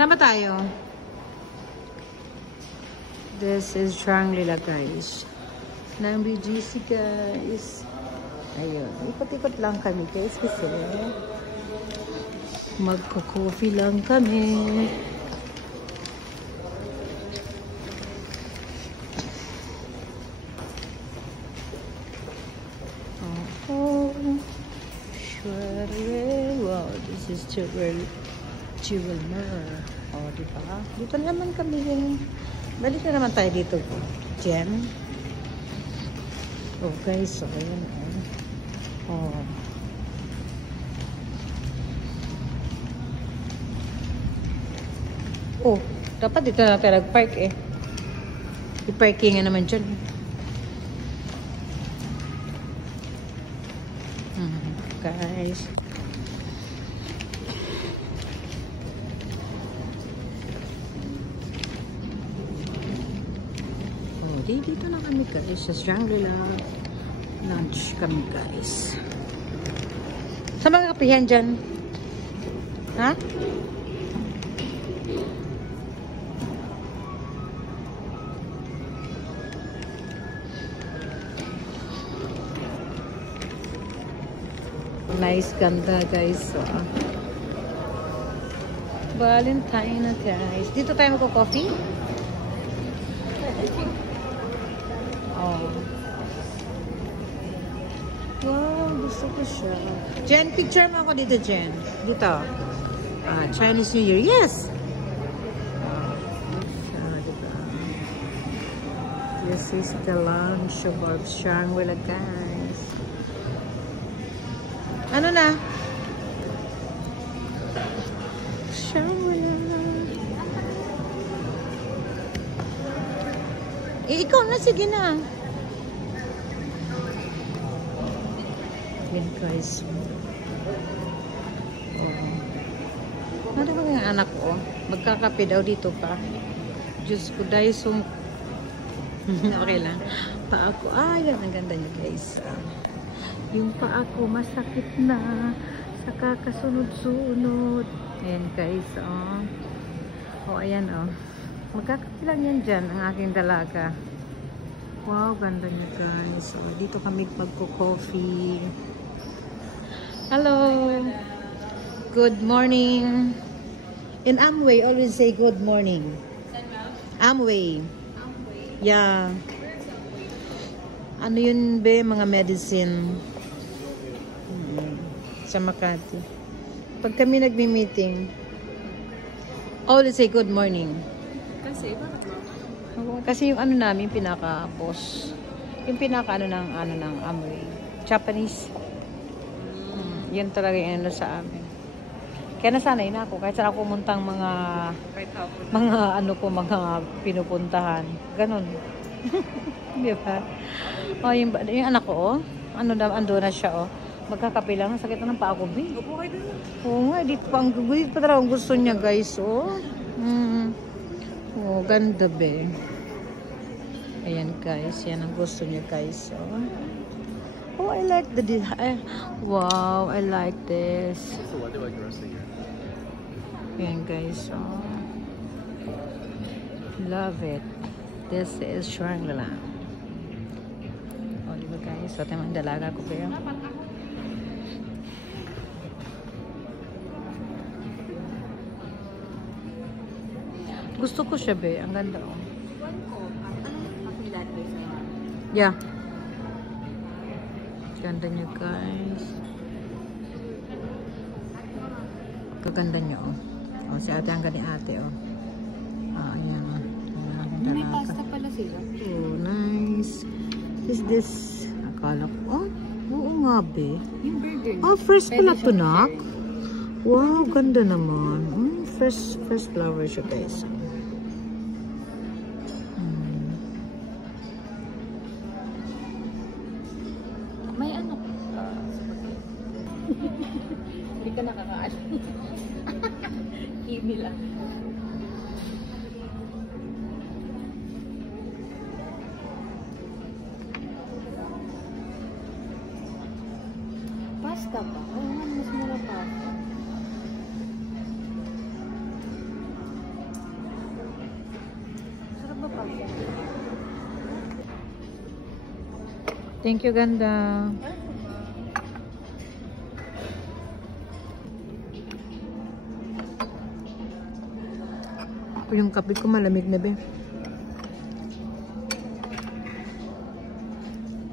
Saan ba tayo? This is Shangri-La, guys. Ng BGC, guys. Ayun. Ikot-ikot lang kami, guys. Kasi magko-coffee lang kami. Oh, sure. Wow, this is Jewel Mer. Oh, diba? Dito naman kami. Balik na naman tayo dito, Jen. Oh, guys. So, ayun. Oh. Oh, dapat dito na tayo nag-park eh. I-parking nga naman dyan. Guys. Oh, dito na kami guys. Sa Shangri-La. Lunch kami guys. Saan mga kapihan dyan? Ha? Nice, ganda guys. So, Valentine na guys. Dito tayo magko-coffee? Oh. Wow, gusto ko siya. Jen, picture mo ako dito, Jen. Dito. Chinese New Year. Yes! Diba? This is the lunch of Shangri-La, guys. Ano na? Shangri-La. Ikaw na, sige na. Yan guys. Oh. Ano ba yung anak ko? Magkakape daw dito pa. Diyos ko, dahil okay lang. Pa ako. Yan ang ganda niya guys. Yung paa ko masakit na sa kakasunod-sunod. Ayan guys, ayan, magkakapi lang yan dyan, ang aking dalaga. Wow, ganda niya guys. Dito kami magko-coffee. Hello! Good morning! In Amway, always say good morning. Amway. Yeah. Ano yun be, mga medicine sa Makati. Pag kami nagmi-meeting, always say good morning. Kasi, bakit ba? Kasi yung ano namin, pinaka-boss. Yung pinaka-ano ng Amway. Japanese. Yan talaga yung ano sa amin. Kaya nasanay na ako. Kahit saan ako pumuntang mga pinupuntahan. Ganon. Diba? Yung anak ko, ando na siya, magkakape lang, sakit na ng paa ko, B. Opo kayo doon. Oo nga, dito pa talaga ang gusto niya, guys, ganda, be. Ayan, guys, yan ang gusto niya, guys, Oh, I like wow, I like this. What's the weather like the rest of the year? Ayan, guys, love it. This is Shangri-La. Diba guys? So, tayo mga dalaga ko kayo. Gusto ko siya, be. Ang ganda, Yeah. Ganda niya, guys. Kaganda niya, si ate, ang ganda ate, ayan, May pasta pala sila. Oh, nice. Is this, akala ko, oo nga, be. Yung burger. Fresh pala to, nak. Wow, ganda naman. Fresh flower siya, guys. May ano? Hindi ka nakakaal. Kimi lang. Pasta ba? Oo nga, mas mura pasta. Thank you, ganda. Yung kape ko malamig na, be.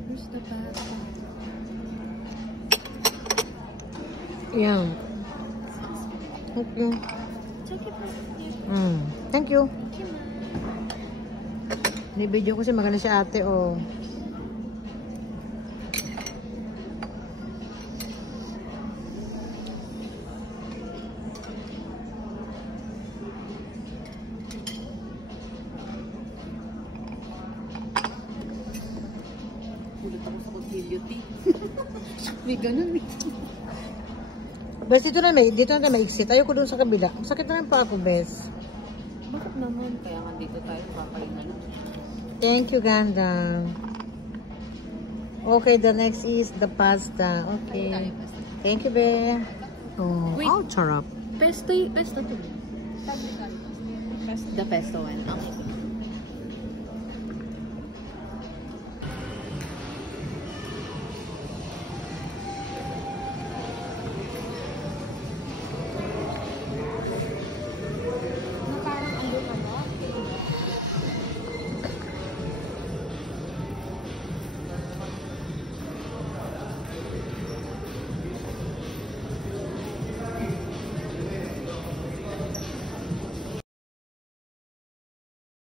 Where's the pasta? Yan. Thank you. Thank you. Ni-video ko si maganda si ate, oh. Ulit ako sa beauty. May ganun eh. Bes, dito na maiksit. Ayoko dun sa kabila. Sakit na rin pa ako, Bes. Bakit naman? Kaya nga dito tayo, kakain na lang. Thank you, ganda. Okay, the next is the pasta. Okay. Thank you, be. Oh, Wait. oh, charap. Pesto to. The pesto one. Okay.